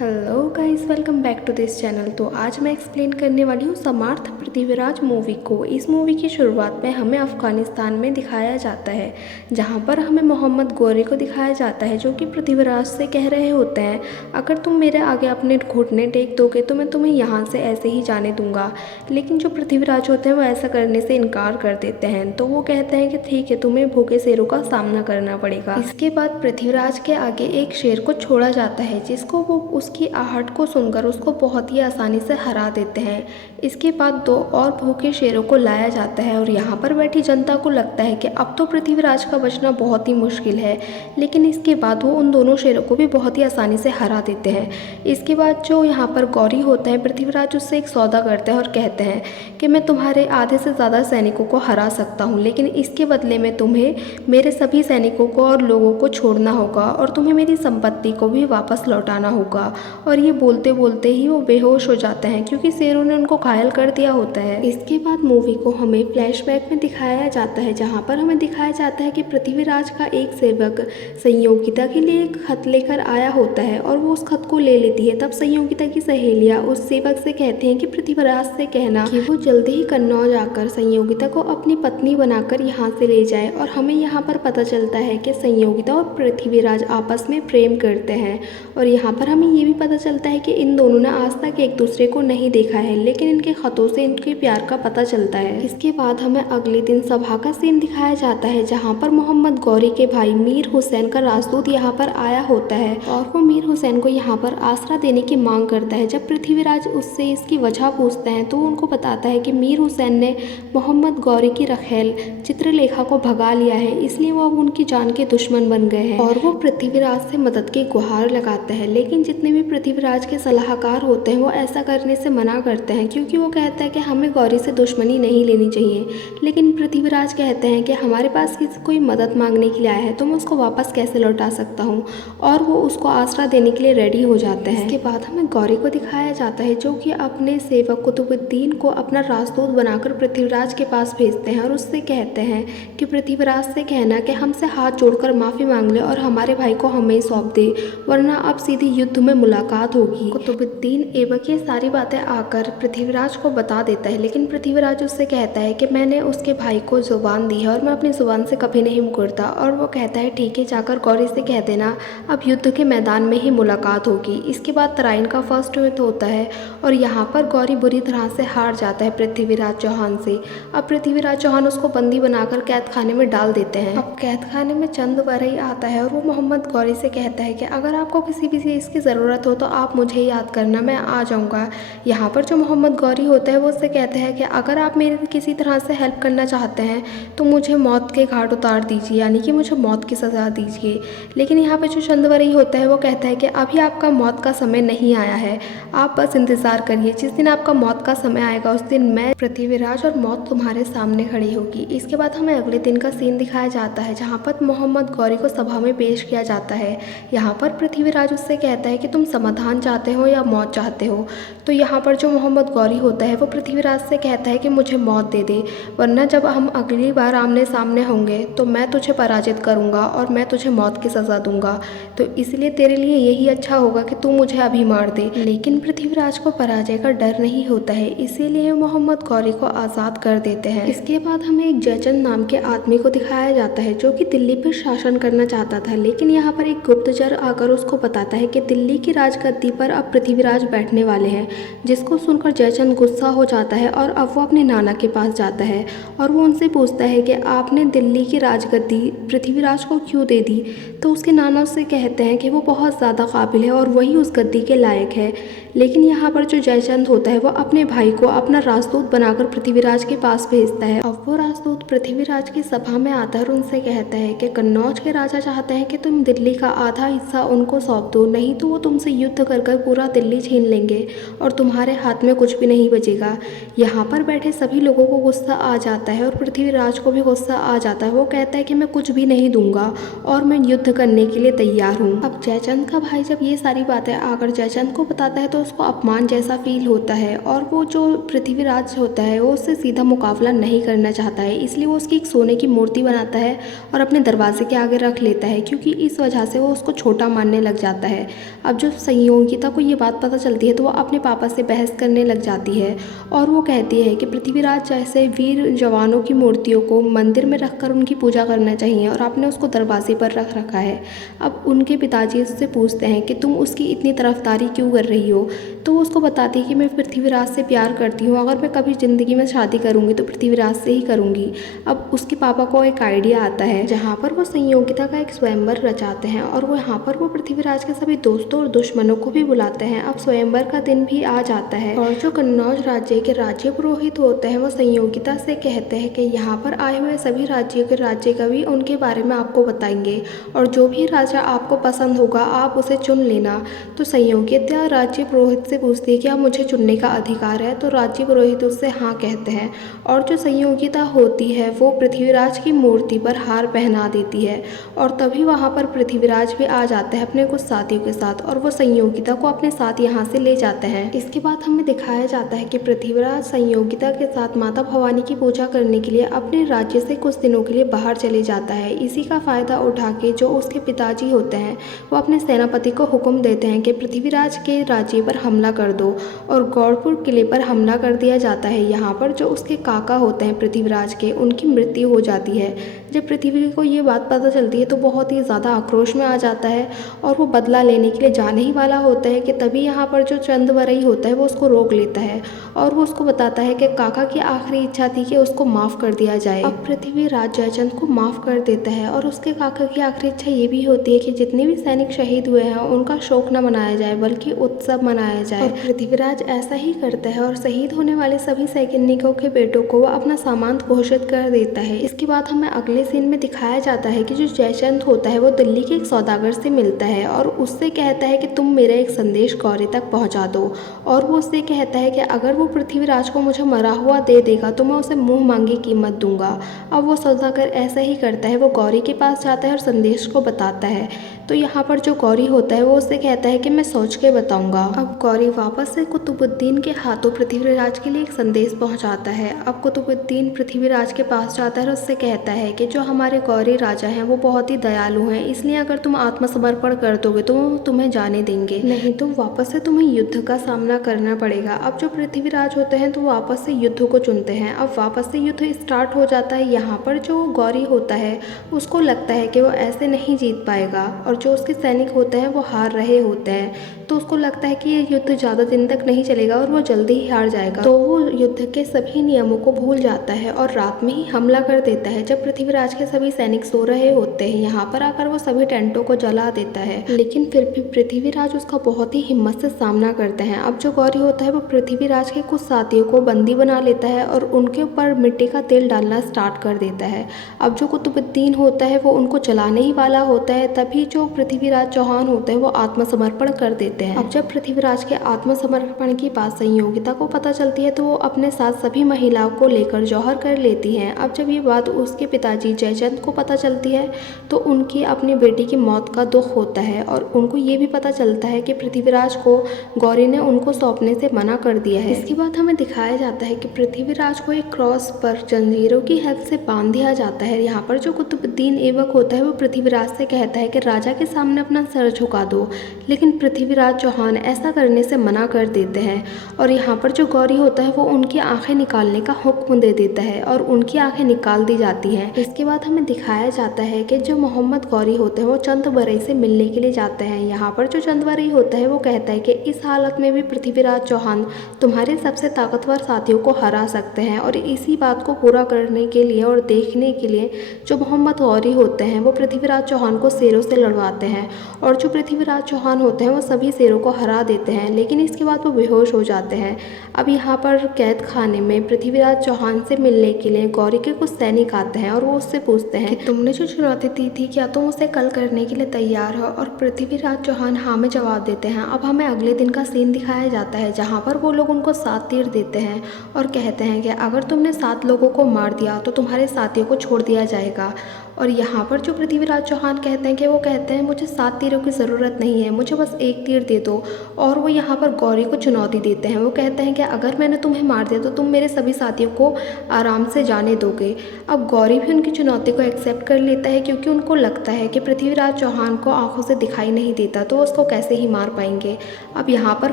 Hello guys, welcome back to this channel. तो आज मैं एक्सप्लेन करने वाली हूँ समर्थ पृथ्वीराज मूवी को। इस मूवी की शुरुआत में हमें अफ़गानिस्तान में दिखाया जाता है, जहाँ पर हमें मोहम्मद गौरी को दिखाया जाता है, जो कि पृथ्वीराज से कह रहे होते हैं, अगर तुम मेरे आगे अपने घुटने टेक दोगे तो मैं तुम्हें यहाँ से ऐसे ही जाने दूंगा। लेकिन जो पृथ्वीराज होते हैं वो ऐसा करने से इनकार कर देते हैं। तो वो कहते हैं कि ठीक है, तुम्हें भूखे शेरों का सामना करना पड़ेगा। इसके बाद पृथ्वीराज के आगे एक शेर को छोड़ा जाता है, जिसको वो उसकी आहट को सुनकर उसको बहुत ही आसानी से हरा देते हैं। इसके बाद दो और भूखे शेरों को लाया जाता है और यहाँ पर बैठी जनता को लगता है कि अब तो पृथ्वीराज का बचना बहुत ही मुश्किल है। लेकिन इसके बाद वो उन दोनों शेरों को भी बहुत ही आसानी से हरा देते हैं। इसके बाद जो यहाँ पर गौरी होता है, पृथ्वीराज उससे एक सौदा करते हैं और कहते हैं कि मैं तुम्हारे आधे से ज़्यादा सैनिकों को हरा सकता हूँ, लेकिन इसके बदले में तुम्हें मेरे सभी सैनिकों को और लोगों को छोड़ना होगा और तुम्हें मेरी संपत्ति को भी वापस लौटाना होगा। और ये बोलते बोलते ही वो बेहोश हो जाते हैं, क्योंकि शेरों ने उनको घायल कर दिया होता है। इसके बाद मूवी को हमें फ्लैशबैक में दिखाया जाता है, जहाँ पर हमें दिखाया जाता है कि पृथ्वीराज का एक सेवक संयोगिता के लिए एक खत लेकर आया होता है और वो उस खत को ले लेती है। तब संयोगिता की सहेलियाँ उस सेवक से कहते हैं कि पृथ्वीराज से कहना कि वो जल्दी ही कन्नौज आकर संयोगिता को अपनी पत्नी बनाकर यहाँ से ले जाए। और हमें यहाँ पर पता चलता है कि संयोगिता और पृथ्वीराज आपस में प्रेम करते हैं। और यहाँ पर हमें ये भी पता चलता है कि इन दोनों ने आज तक एक दूसरे को नहीं देखा है, लेकिन इनके खतों से इनके प्यार का पता चलता है। इसके बाद हमें अगले दिन सभा का सीन दिखाया जाता है, जहाँ पर मोहम्मद गौरी के भाई मीर हुसैन का राजदूत यहाँ पर आया होता है और वो मीर हुसैन को यहाँ पर आसरा देने की मांग करता है। जब पृथ्वीराज उससे इसकी वजह पूछते हैं तो उनको बताता है कि मीर हुसैन ने मोहम्मद गौरी की रखेल चित्रलेखा को भगा लिया है, इसलिए वो अब उनकी जान के दुश्मन बन गए हैं। और वो पृथ्वीराज से मदद की गुहार लगाता है, लेकिन जितने भी पृथ्वीराज के सलाहकार होते हैं वो ऐसा करने से मना करते हैं, क्योंकि वो कहता है कि हमें गौरी से दुश्मनी नहीं लेनी चाहिए। लेकिन पृथ्वीराज कहते हैं कि हमारे पास किसी कोई मदद मांगने के लिए आया है तो मैं उसको वापस कैसे लौटा सकता हूँ, और वो उसको आसरा देने के लिए रेडी हो जाते हैं। इसके बाद हमें गौरी को दिखाया जाता है, जो कि अपने सेवक कुतुबुद्दीन को अपना राजदूत बनाकर पृथ्वीराज के पास भेजते हैं और उससे कहते हैं कि पृथ्वीराज से कहना कि हमसे हाथ जोड़कर माफ़ी मांग ले और हमारे भाई को हमें सौंप दे, वरना अब सीधी युद्ध में मुलाकात होगी। कुतुबुद्दीन ऐबक ये सारी बातें आकर पृथ्वीराज को बता देता है, लेकिन पृथ्वीराज उससे कहता है कि मैंने उसके भाई को जुबान दी है और मैं अपनी जुबान से कभी नहीं मुकरता। और वो कहता है ठीक है, जाकर गौरी से कह देना अब युद्ध के मैदान में ही मुलाकात होगी। इसके बाद तराइन का फर्स्ट युद्ध होता है और यहाँ पर गौरी बुरी तरह से हार जाता है पृथ्वीराज चौहान से। अब पृथ्वीराज चौहान उसको बंदी बनाकर कैद खाने में डाल देते हैं। अब कैद खाने में चंद वरई आता है और वो मोहम्मद गौरी से कहता है कि अगर आपको किसी भी चीज़ की ज़रूरत हो तो आप मुझे याद करना, मैं आ जाऊँगा। यहाँ पर जो मोहम्मद गौरी होता है वो उससे कहता है कि अगर आप मेरी किसी तरह से हेल्प करना चाहते हैं तो मुझे मौत के घाट उतार दीजिए, यानी कि मुझे मौत की सज़ा दीजिए। लेकिन यहाँ पर जो चंदवरई होता है वो कहता है कि अभी आपका मौत का समय नहीं आया है, आप बस इंतज़ार करिए, जिस दिन आपका मौत का समय आएगा उस दिन मैं पृथ्वीराज और मौत तुम्हारे सामने खड़ी होगी। इसके बाद हमें अगले दिन का सीन दिखाया जाता है, जहाँ पर मोहम्मद गौरी को सभा में पेश किया जाता है। यहाँ पर पृथ्वीराज उससे कहता है कि तुम समाधान चाहते हो या मौत चाहते हो। तो यहाँ पर जो मोहम्मद गौरी होता है वो पृथ्वीराज से कहता है कि मुझे मौत दे दे, वरना जब हम अगली बार आमने सामने होंगे तो मैं तुझे पराजित करूँगा और मैं तुझे मौत की सज़ा दूंगा, तो इसलिए तेरे लिए यही अच्छा होगा कि तू मुझे अभी मार दे। लेकिन पृथ्वीराज को पराजय का डर नहीं होता है, इसीलिए मोहम्मद गौरी को आज़ाद कर देते हैं। इसके बाद हमें एक जयचंद नाम के आदमी को दिखाया जाता है, जो कि दिल्ली पर शासन करना चाहता था, लेकिन यहाँ पर एक गुप्तचर आकर उसको बताता है कि दिल्ली की राजगद्दी पर अब पृथ्वीराज बैठने वाले हैं, जिसको सुनकर जयचंद गुस्सा हो जाता है और अब वो अपने नाना के पास जाता है और वो उनसे पूछता है कि आपने दिल्ली की राजगद्दी पृथ्वीराज को क्यों दे दी। तो उसके नाना उससे कहते हैं कि वो बहुत ज़्यादा काबिल है और वही उस गद्दी के लायक है। लेकिन यहाँ पर जो जयचंद होता है वो अपने भाई को अपना राजदूत बनाकर पृथ्वीराज के पास भेजता है। अब वो राजदूत पृथ्वीराज की सभा में आता है और उनसे कहता है कि कन्नौज के राजा चाहते हैं कि तुम दिल्ली का आधा हिस्सा उनको सौंप दो, नहीं तो वो तुमसे युद्ध कर कर पूरा दिल्ली छीन लेंगे और तुम्हारे हाथ में कुछ भी नहीं बचेगा। यहाँ पर बैठे सभी लोगों को गुस्सा आ जाता है और पृथ्वीराज को भी गुस्सा आ जाता है। वो कहता है कि मैं कुछ भी नहीं दूंगा और मैं युद्ध करने के लिए तैयार हूँ। अब जयचंद का भाई जब ये सारी बातें आकर जयचंद को बताता है तो उसको अपमान जैसा फील होता है और वो जो पृथ्वीराज होता है वो उससे सीधा मुकाबला नहीं करना चाहता है, इसलिए वो उसकी एक सोने की मूर्ति बनाता है और अपने दरवाजे के आगे रख लेता है, क्योंकि इस वजह से वो उसको छोटा मानने लग जाता है। अब जो जब संयोगिता को ये बात पता चलती है तो वो अपने पापा से बहस करने लग जाती है और वो कहती है कि पृथ्वीराज जैसे वीर जवानों की मूर्तियों को मंदिर में रखकर उनकी पूजा करना चाहिए और आपने उसको दरवाजे पर रख रखा है। अब उनके पिताजी उससे पूछते हैं कि तुम उसकी इतनी तरफदारी क्यों कर रही हो, तो वो उसको बताती है कि मैं पृथ्वीराज से प्यार करती हूँ, अगर मैं कभी ज़िंदगी में शादी करूँगी तो पृथ्वीराज से ही करूँगी। अब उसके पापा को एक आइडिया आता है जहाँ पर वो संयोगिता का एक स्वयंवर रचाते हैं और वो यहाँ पर वो पृथ्वीराज के सभी दोस्तों और दुश्मनों को भी बुलाते हैं। अब स्वयंवर का दिन भी आ जाता है और जो कन्नौज राज्य के राज्य पुरोहित होते हैं वो संयोगिता से कहते हैं कि यहाँ पर आए हुए सभी राज्यों के राज्य कवि उनके बारे में आपको बताएंगे और जो भी राजा आपको पसंद होगा आप उसे चुन लेना। तो संयोगिता राज्य पुरोहित से पूछती है कि क्या मुझे चुनने का अधिकार है, तो राज्य पुरोहित उससे हाँ कहते हैं और जो संयोगिता होती है वो पृथ्वीराज की मूर्ति पर हार पहना देती है और तभी वहाँ पर पृथ्वीराज भी आ जाते हैं अपने कुछ साथियों के साथ और वो संयोगिता को अपने साथ यहाँ से ले जाते हैं। इसके बाद हमें दिखाया जाता है कि पृथ्वीराज संयोगिता के साथ माता भवानी की पूजा करने के लिए अपने राज्य से कुछ दिनों के लिए बाहर चले जाता है। इसी का फायदा उठा के जो उसके पिताजी होते हैं वो अपने सेनापति को हुक्म देते हैं कि पृथ्वीराज के राज्य पर हमला कर दो और गौरपुर किले पर हमला कर दिया जाता है। यहाँ पर जो उसके काका होते हैं पृथ्वीराज के, उनकी मृत्यु हो जाती है। जब पृथ्वी को ये बात पता चलती है तो बहुत ही ज़्यादा आक्रोश में आ जाता है और वो बदला लेने के लिए जाने ही वाला होता है कि तभी यहाँ पर जो चंदवरई होता है वो उसको रोक लेता है और वो उसको बताता है कि काका की आखिरी इच्छा थी कि उसको माफ़ कर दिया जाए। अब पृथ्वीराज जयचंद को माफ़ कर देता है और उसके काका की आखिरी इच्छा ये भी होती है कि जितने भी सैनिक शहीद हुए हैं उनका शोक न मनाया जाए बल्कि उत्सव मनाया जाए। और पृथ्वीराज ऐसा ही करता है और शहीद होने वाले सभी सैनिकों के बेटों को वो अपना सामान घोषित कर देता है। इसके बाद हमें अगले सीन में दिखाया जाता है कि जो जयचंद होता है वो दिल्ली के एक सौदागर से मिलता है और उससे कहता है कि तुम मेरा एक संदेश गौरी तक पहुंचा दो और वो उससे कहता है कि अगर वो पृथ्वीराज को मुझे मरा हुआ दे देगा तो मैं उसे मुंह मांगी कीमत दूंगा। अब वो सौदागर ऐसा ही करता है, वो गौरी के पास जाता है और संदेश को बताता है। तो यहाँ पर जो गौरी होता है वो उससे कहता है कि मैं सोच के बताऊंगा। अब गौरी वापस से कुतुबुद्दीन के हाथों पृथ्वीराज के लिए एक संदेश पहुँचाता है। अब कुतुबुद्दीन पृथ्वीराज के पास जाता है और उससे कहता है कि जो हमारे गौरी राजा हैं वो बहुत ही दयालु हैं, इसलिए अगर तुम आत्मसमर्पण कर दोगे तो वो तुम्हें जाने देंगे, नहीं तो वापस से तुम्हें युद्ध का सामना करना पड़ेगा। अब जो पृथ्वीराज होते हैं तो वापस से युद्ध को चुनते हैं। अब वापस से युद्ध स्टार्ट हो जाता है। यहाँ पर जो गौरी होता है उसको लगता है कि वो ऐसे नहीं जीत पाएगा और जो उसके सैनिक होते हैं वो हार रहे होते हैं, तो उसको लगता है कि ये युद्ध ज़्यादा दिन तक नहीं चलेगा और वो जल्दी ही हार जाएगा। तो वो युद्ध के सभी नियमों को भूल जाता है और रात में ही हमला कर देता है। जब पृथ्वीराज के सभी सैनिक सो रहे होते हैं यहाँ पर आकर वो सभी टेंटों को जला देता है, लेकिन फिर भी पृथ्वीराज उसका बहुत ही हिम्मत से सामना करते हैं। अब जो गौरी होता है वो पृथ्वीराज के कुछ साथियों को बंदी बना लेता है और उनके ऊपर मिट्टी का तेल डालना स्टार्ट कर देता है। अब जो कुतुबुद्दीन होता है वो उनको जलाने ही वाला होता है, तभी जो पृथ्वीराज चौहान होते हैं वो आत्मसमर्पण कर देते हैं। अब जब पृथ्वीराज के आत्मसमर्पण की बात संयोगिता को पता चलती है तो वो अपने साथ सभी महिलाओं को लेकर जौहर कर लेती हैं। अब जब ये बात उसके पिताजी जयचंद को पता चलती है तो उनकी अपनी बेटी की मौत का दुख होता है और उनको ये भी पता चलता है कि पृथ्वीराज को गौरी ने उनको सौंपने से मना कर दिया है। इसके बाद हमें दिखाया जाता है कि पृथ्वीराज को एक क्रॉस पर जंजीरों की हेल्प से बांध दिया जाता है। यहाँ पर जो कुतुबुद्दीन ऐबक होता है वो पृथ्वीराज से कहता है कि राजा के सामने अपना सर झुका दो, लेकिन पृथ्वीराज चौहान ऐसा करने से मना कर देते हैं और यहाँ पर जो गौरी होता है वो उनकी आंखें निकालने का हुक्म दे देता है और उनकी आंखें निकाल दी जाती हैं। इसके बाद हमें दिखाया जाता है कि जो मोहम्मद गौरी होते हैं वो चंदवरई से मिलने के लिए जाते हैं। यहाँ पर जो चंदवरई होता है वो कहता है कि इस हालत में भी पृथ्वीराज चौहान तुम्हारे सबसे ताकतवर साथियों को हरा सकते हैं और इसी बात को पूरा करने के लिए और देखने के लिए जो मोहम्मद गौरी होते हैं वो पृथ्वीराज चौहान को शेरों से लड़वाते हैं और जो पृथ्वीराज चौहान होते हैं वो सभी शेरों को हरा देते हैं, लेकिन इसके बाद वो बेहोश हो जाते हैं। अब यहाँ पर कैद खाने में पृथ्वीराज चौहान से मिलने के लिए गौरी के कुछ सैनिक आते हैं और वो उससे पूछते हैं कि तुमने जो चुनौती दी थी क्या तुम उसे कल करने के लिए तैयार हो, और पृथ्वीराज चौहान हाँ में जवाब देते हैं। अब हमें अगले दिन का सीन दिखाया जाता है जहाँ पर वो लोग उनको 7 तीर देते हैं और कहते हैं कि अगर तुमने 7 लोगों को मार दिया तो तुम्हारे साथियों को छोड़ दिया जाएगा और यहाँ पर जो पृथ्वीराज चौहान कहते हैं कि वो कहते हैं मुझे 7 तीरों की ज़रूरत नहीं है, मुझे बस 1 तीर दे दो। और वो यहाँ पर गौरी को चुनौती देते हैं। वो कहते हैं कि अगर मैंने तुम्हें मार दिया तो तुम मेरे सभी साथियों को आराम से जाने दोगे। अब गौरी भी उनकी चुनौती को एक्सेप्ट कर लेता है, क्योंकि उनको लगता है कि पृथ्वीराज चौहान को आंखों से दिखाई नहीं देता, तो उसको कैसे ही मार पाएंगे। अब यहाँ पर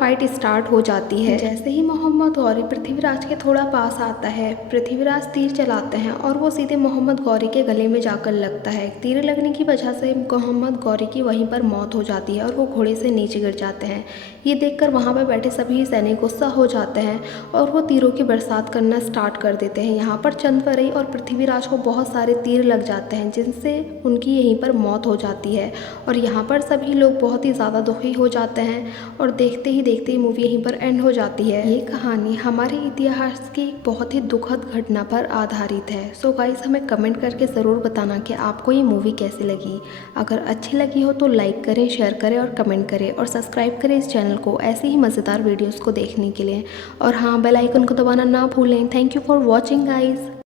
फाइट स्टार्ट हो जाती है। जैसे ही मोहम्मद गौरी पृथ्वीराज के थोड़ा पास आता है, पृथ्वीराज तीर चलाते हैं और वो सीधे मोहम्मद गौरी के गले में जाकर लगता है। तीर लगने की वजह से मोहम्मद गौरी की वहीं पर मौत हो जाती है और वो घोड़े से नीचे गिर जाते हैं। ये देखकर वहाँ पर बैठे सभी सैनिक गुस्सा हो जाते हैं और वो तीरों की बरसात करना स्टार्ट कर देते हैं। यहाँ पर चंद्रवरई और पृथ्वीराज को बहुत सारे तीर लग जाते हैं, जिनसे उनकी यहीं पर मौत हो जाती है। और यहाँ पर सभी लोग बहुत ही ज़्यादा दुखी हो जाते हैं और देखते ही देखते ही मूवी यहीं पर एंड हो जाती है। ये कहानी हमारे इतिहास की एक बहुत ही दुखद घटना पर आधारित है। सो गाइस, हमें कमेंट करके ज़रूर बताना कि आपको ये मूवी कैसी लगी। अगर अच्छी लगी हो तो लाइक करें, शेयर करें और कमेंट करें और सब्सक्राइब करें इस चैनल को ऐसे ही मज़ेदार वीडियोस को देखने के लिए। और हाँ, बेल आइकन को दबाना ना भूलें। Thank you for watching guys.